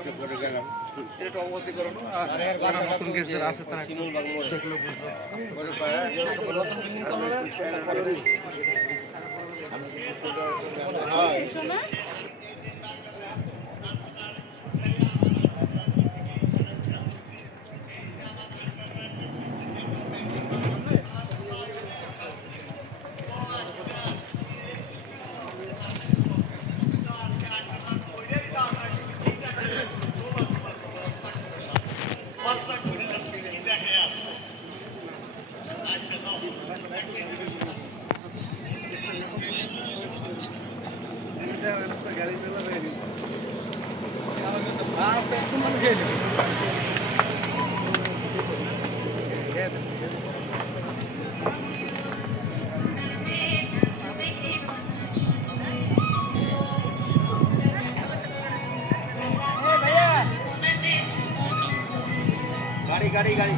এটা অবগতি করুন নতুন কিছু আছে তারা দেখলে বুঝলো। गाड़ी गाड़ी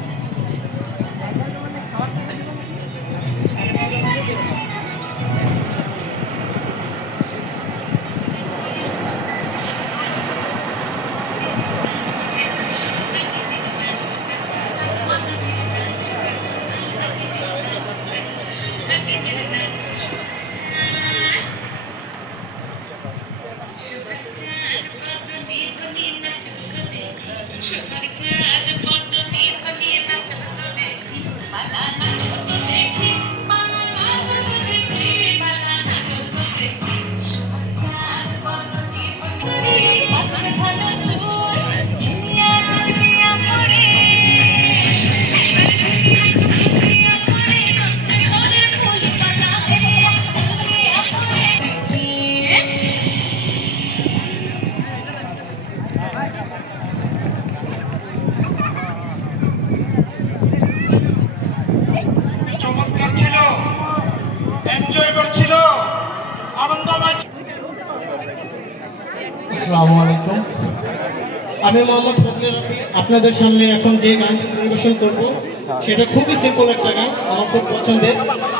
আসসালামু আলাইকুম। আমি মোহাম্মদ ফজলে রাব্বি আপনাদের সামনে এখন যে গানটি পরিবেশন করব সেটা খুবই সিম্পল একটা গান, আমার খুব পছন্দের।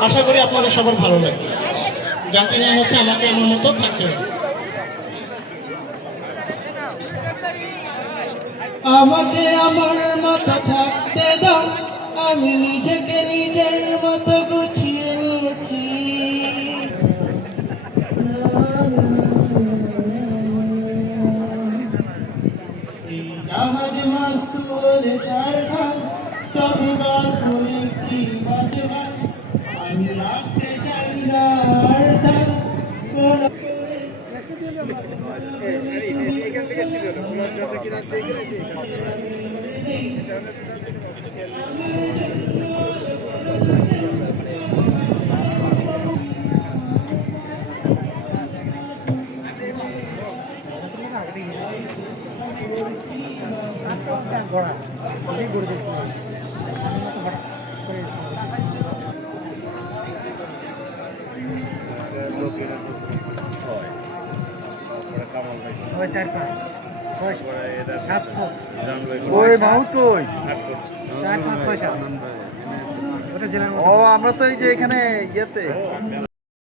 আশা করি আপনাদের সবার ভালো লাগবে। গানটির নাম হচ্ছে আমাকে আমার মতো থাকতে হবে। আমাকে আমার মতো থাকতে দাও, আমি নিজেকে নিজের মতো গুছিয়ে নিয়েছি। জাহাজ মাস্ত বলে চার খান তবু গল্প লিখছি মাঝে মাঝে, আমি রাখতে চাই না আর ধান এখান থেকে ছিল আমরা তো এই যে এখানে ইয়েতে